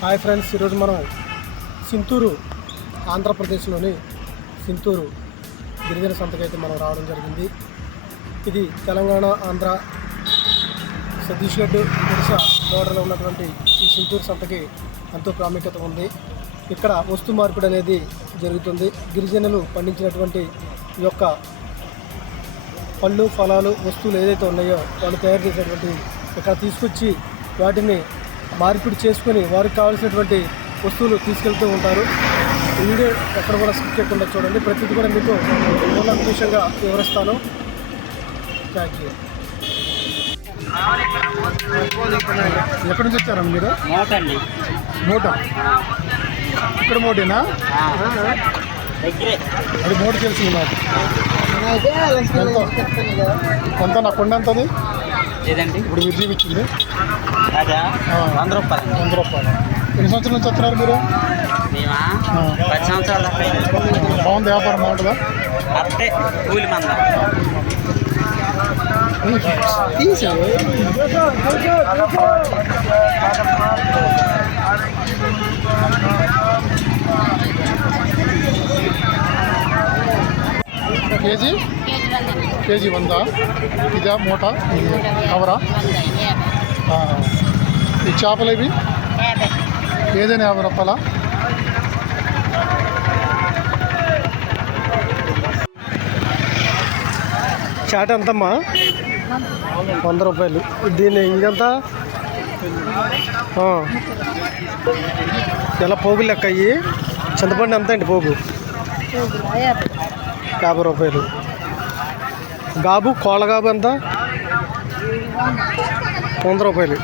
Hi friends, ఈరోజు మనం సింతూరు ఆంధ్రప్రదేశ్లోని సింతూరు గిరిజన సంతకైతే మనం రావడం జరిగింది. ఇది తెలంగాణ ఆంధ్ర సతీష్ గఢ్ ఒడిశా బోర్డర్లో ఉన్నటువంటి ఈ సింతూరు సంతకి ఎంతో ప్రాముఖ్యత ఉంది. ఇక్కడ వస్తు మార్పిడి అనేది జరుగుతుంది. గిరిజనులు పండించినటువంటి ఈ యొక్క పళ్ళు ఫలాలు వస్తువులు ఏదైతే ఉన్నాయో వాళ్ళు తయారు చేసేటువంటి ఇక్కడ తీసుకొచ్చి వాటిని మార్పిడి చేసుకొని వారికి కావాల్సినటువంటి వస్తువులు తీసుకెళ్తూ ఉంటారు. ఈ వీడియో ఎక్కడ కూడా స్కిప్ చేయకుండా చూడండి. ప్రతిదీ కూడా మీకు విషయంగా వివరిస్తాను. Thank you. ఎక్కడి నుంచి వచ్చారమ్మ మీరు? మోట ఇక్కడ మోటేనా? అది మోట తెలిసింది నాకు. ఎంత నా కొండ ఎంతది లేదండి? ఇప్పుడు మీరు చూపించింది 100 రూపాయలు. ఎన్ని సంవత్సరాల నుంచి వస్తున్నారు మీరు? 10 సంవత్సరాలు. బాగుంది, వ్యాపారం బాగుంటుందా? అంటే కూలి మంద కేజీ 100. ఇదా మూట? కవరా? ఈ చేపలు ఇవి ఏదైనా 50 రూపాయల? చాట ఎంతమ్మా? 100 రూపాయలు. దీన్ని ఇంకెంత? ఎలా పోగులు లెక్క అయ్యి? చింతపండు ఎంత అండి పోగు? 50 రూపాయలు. గాబు కోళ్ళగాబు ఎంత? 100 రూపాయలు.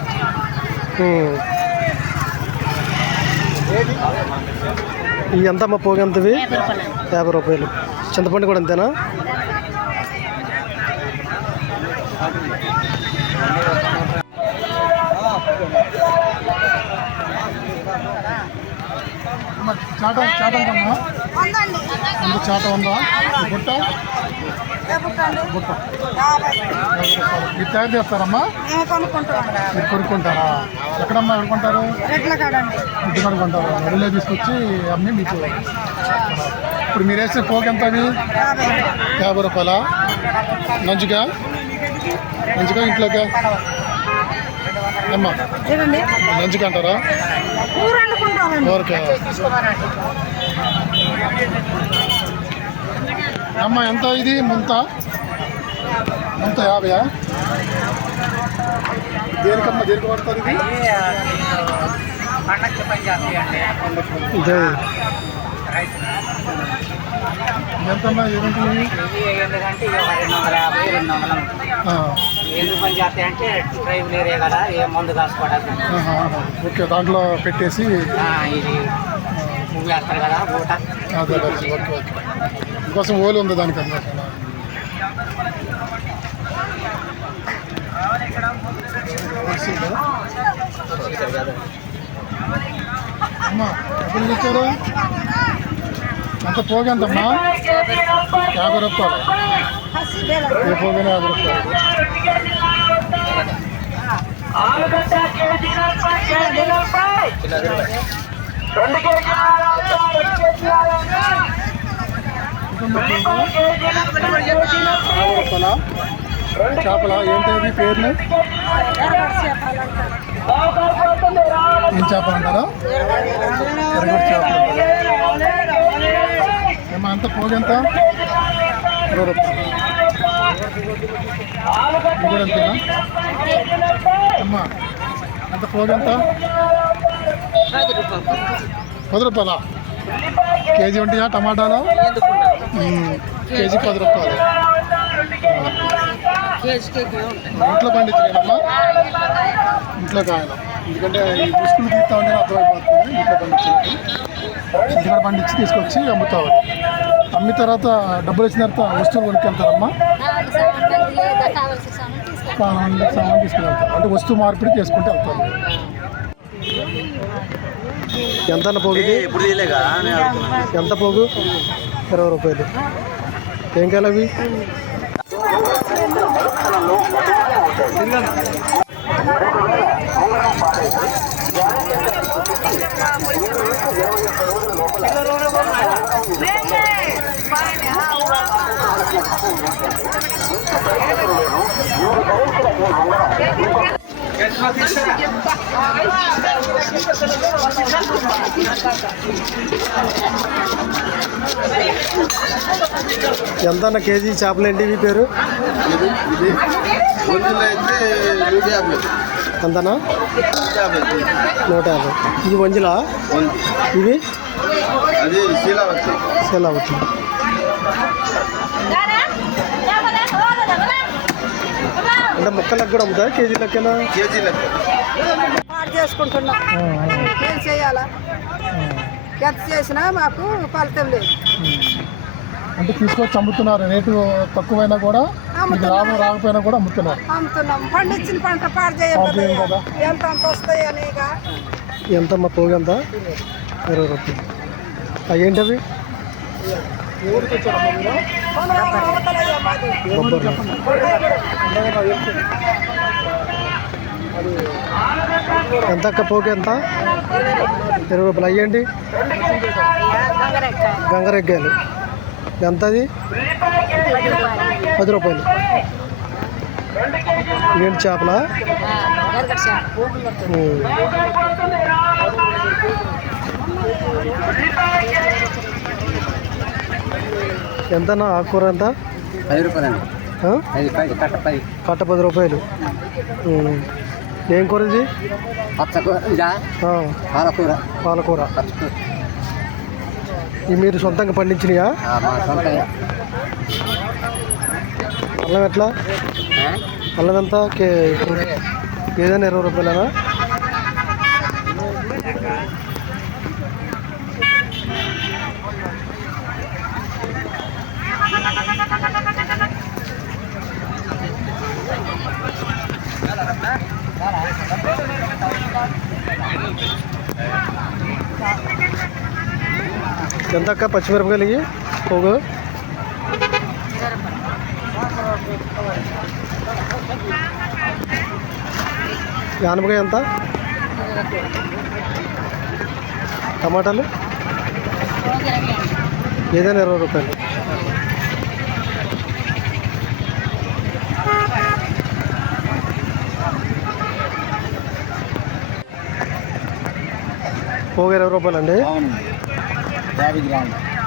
ఇవి ఎంతమ్మా పోగు ఎంతవి? 50 రూపాయలు. చింతపండు కూడా అంతేనా? చాట ఎంతమ్మా? చాట ఉందా? బుట్ట బుట్ట మీరు తయారు చేస్తారమ్మా? మీరు కొనుక్కుంటారా? ఎక్కడమ్మా కొనుక్కుంటారు? ఇంటి కొనుక్కుంటారు. రెడీలో తీసుకొచ్చి అమ్మి మీకు. ఇప్పుడు మీరు వేసే పోగు ఎంత? అవి 50 రూపాయల. నంచుగా ఇంట్లోగా అమ్మా నంచుగా అంటారా? ఓకే అమ్మ ఎంత ఇది? ముంత 50. దేనికమ్మా? దేనికి పడుతుంది ఇది? ఎంతమ్మా? ఏమంటుంది? ఎందుకు పని చేస్తాయి అంటే ట్రైబుల్ ఏరియా కదా, ఏ మందు కాసుకోవడానికి. ఓకే, దాంట్లో పెట్టేసి ఇది వేస్తారు కదా ఊట. అదే ఓకే ఓకే. ఇంకోసం ఓలు ఉంది దానికి అందరికీ. అమ్మా ఎప్పుడు తెచ్చారు? అంత పోగు ఎంతమ్మా? 50 రూపాయలు. ఏ పోగిన 50 రూపాయలు. చేపల ఏంటి పేర్లు? ఏం చేపలు అంటారా? ఎరగొట్టు చేపలు. ఏమో అంత పోగు ఎంత? 20 రూపాయలు. ఇది కూడా అంతేనా అమ్మా? అంత పోగు ఎంత? 10 రూపాయల. కేజీ ఉంటాయా టమాటాలు? కేజీ 10 రూపాయలు. ఇంట్లో పండించలేదమ్మా? ఇంట్లో కాయలు. ఎందుకంటే ఈ ముసుగులు తీస్తా ఉంటే అర్థమైపోతుంది. ఇంట్లో పండించినట్టు ఇంటికాడ పండించి తీసుకొచ్చి అమ్ముతారు. అమ్మిన తర్వాత డబ్బులు వచ్చిన తర్వాత వస్తువులు కొనుక్కెళ్తారమ్మా? సామాన్ తీసుకెళ్తారు. అంటే వస్తువు మార్పిడి చేసుకుంటూ వెళ్తారు. ఎంత పోగు? ఎంత పోగు? 20 రూపాయలు. ఏం కాయలు అవి? ఎంత అన్న కేజీ చేపలు ఏంటి ఇవి పేరు ఎంతనా 150. ఇది వంజలా ఇవి శీలావతి. అంటే ముక్కలకు కూడా అమ్ముతాయి కేజీ లెక్కనా? చేసుకుంటున్నాం ఏం చేయాలా ఎంత చేసినా మాకు ఫలితం లేదు. అంటే తీసుకొచ్చి అమ్ముతున్నారు, రేటు తక్కువైనా కూడా మీకు లాభం రాకపోయినా కూడా అమ్ముతున్నారు. అమ్ముతున్నాం. పండించిన పంట పాడు చేయాలి కదా, ఎంత అంత వస్తాయి అని. ఎంత మా పోగు ఎంత? 20 రూపాయలు. అవి ఏంటవి? ఎంత అక్క పోగు ఎంత? 20 రూపాయలు. అయ్యండి గంగరెగ్గాయలు ఎంత? అది 10 రూపాయలు. ఏంటి చేపలా? ఎంతనా ఆకుకూర ఎంత? 10 రూపాయలు. కట్ట 10 రూపాయలు. ఏం కూర ఇది? పాలకూర. ఇవి మీరు సొంతంగా పండించినయా? అల్లం ఎట్లా? అల్లం ఎంత ఏదైనా 20 రూపాయలేనా? ఎంత అక్క పచ్చిమిరపకాయలకి పోగు? ఆనపకాయ ఎంత? టమాటాలు ఏదైనా 20 రూపాయలు. పోగు 20 రూపాయలు అండి.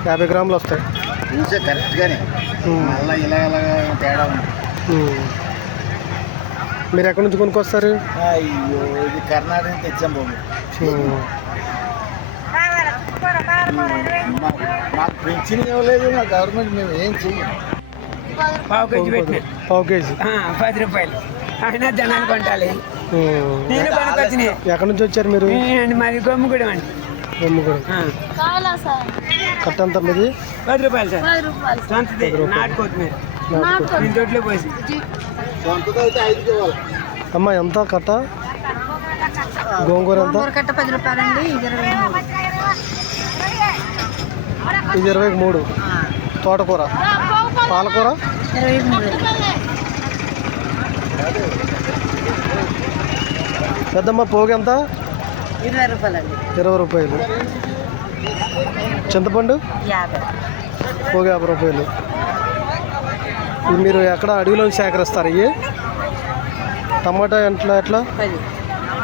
50 గ్రాములు వస్తాయి. కరెక్ట్గానే తేడా ఉంది. మీరు ఎక్కడి నుంచి కొనుక్కొస్తారు? అయ్యో ఇది కర్ణాటక తెచ్చాం బాబు. మాకు పెన్షన్ ఇవ్వలేదు మా గవర్నమెంట్, మేము ఏం చెయ్యం. పావు కేజీ పెట్టిన. పావు కేజీ 10 రూపాయలు. అయినా జనాలు కొంటాలి. నేను కొనుకొచ్చినాయి. ఎక్కడి నుంచి వచ్చారు మీరు? మాది గొమ్ముగూడెం అండి. గొమ్ముగూడెం. కట్ట ఎంత మీది? 10 రూపాయలు సార్. సొంతది నాటుకోతున్నారు. మీ దొడ్లో పోసి. అమ్మ ఎంత కట్ట? గోంగూర ఎంత? కట్ట 10 రూపాయలండి. ఇది 23. తోటకూర, పాలకూర 23. పెద్దమ్మ పోగు ఎంత? 20 రూపాయలండి. 20 రూపాయలు. చింతపండు 50. పోగు 50 రూపాయలు. ఇవి మీరు ఎక్కడ అడవిలో సేకరిస్తారు? ఇవి టమాటా ఎట్లా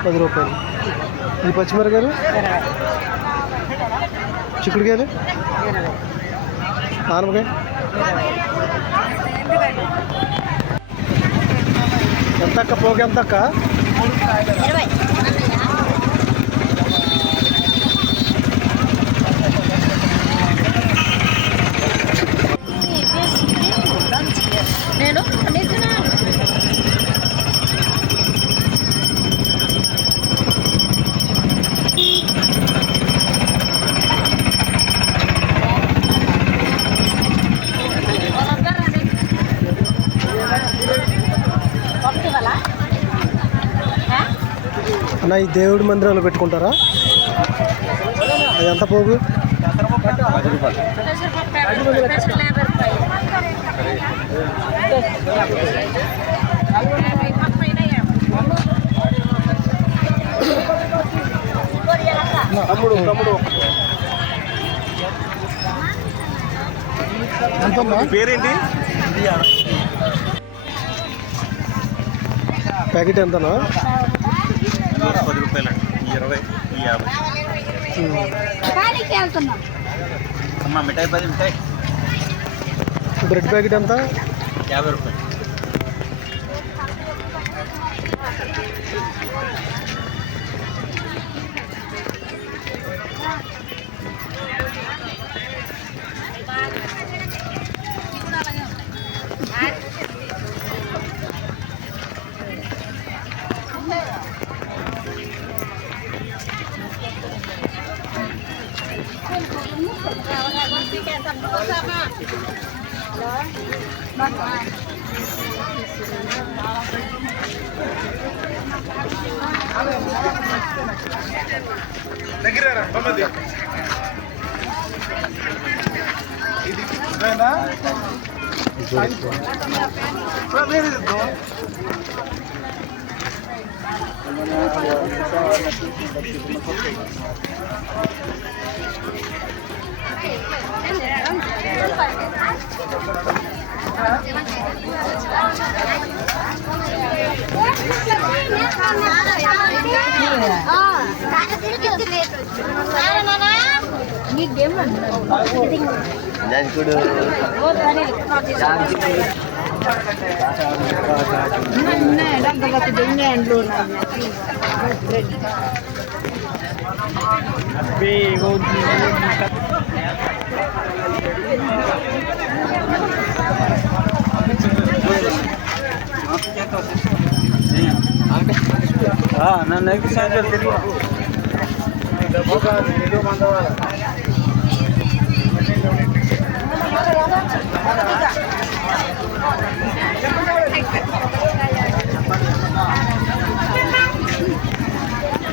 10 రూపాయలు. ఈ పచ్చిమిరకాయలు, చిక్కుడుకాయలు, ఆనపకాయ ఎంత అక్క? పోగు ఎంత అక్క? 20. నేను అన్న ఈ దేవుడి మందిరంలో పెట్టుకుంటారా? అది ఎంత పోగు? 10 రూపాయలు. తమ్ముడు పేరేంటి? ప్యాకెట్ ఎంతనా? 10 రూపాయలండి, ఈ 20, ఈ 50. అమ్మ మిఠాయి 10 మిఠాయి బ్రెడ్ ప్యాకెట్ ఎంత? 50 రూపాయలు. నన్ను తిరిగి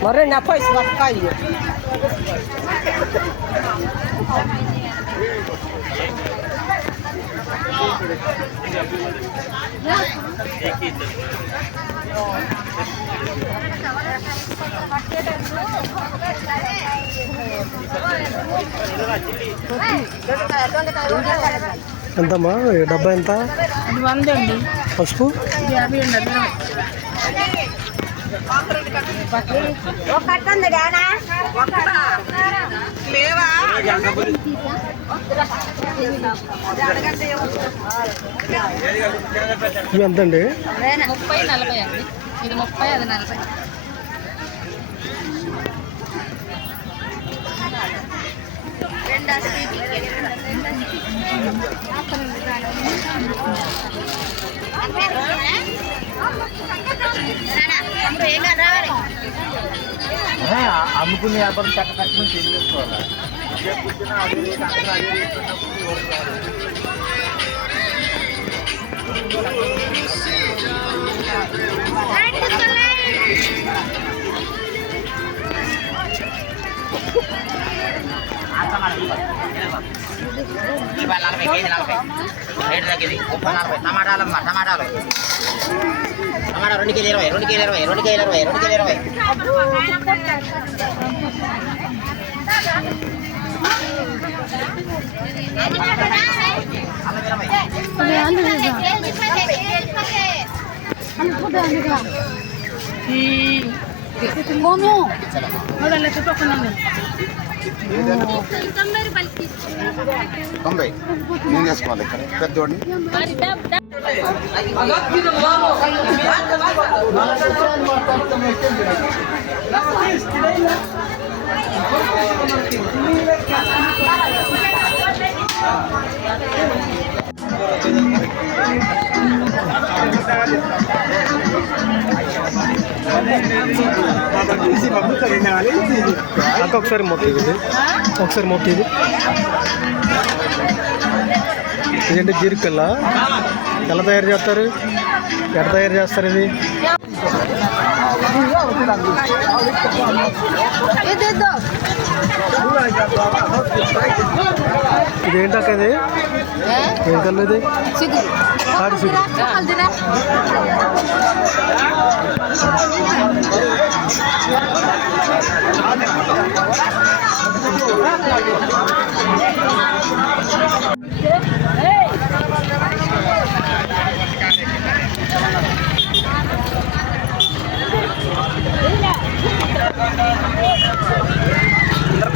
Mare napa iswat kai. ఎంతమ్మా డబ్బా ఎంత? అది 100 అండి. పసుపు 50 అండి. ఇవి ఎంత అండి? 30, 40 అండి. ఇది 30, అది 40. అమ్ముకునే వ్యాపారం చక్క కట్టుకుని చేసుకోవాలి. టమాటాలు 2 కేజీలు 20. తొంభై నేను చేసుకోవాలి ఇక్కడ పెద్దోడిని. అక్క ఒకసారి మొత్తం ఇది ఇదేంటి జీరికల్లా ఎలా తయారు చేస్తారు? ఎట్లా తయారు చేస్తారు ఇది? ఇదేంటక్క ఇది? ఏం కళ్ళు ఇది? ఆడి సిగ్గు.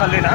పల్లీనా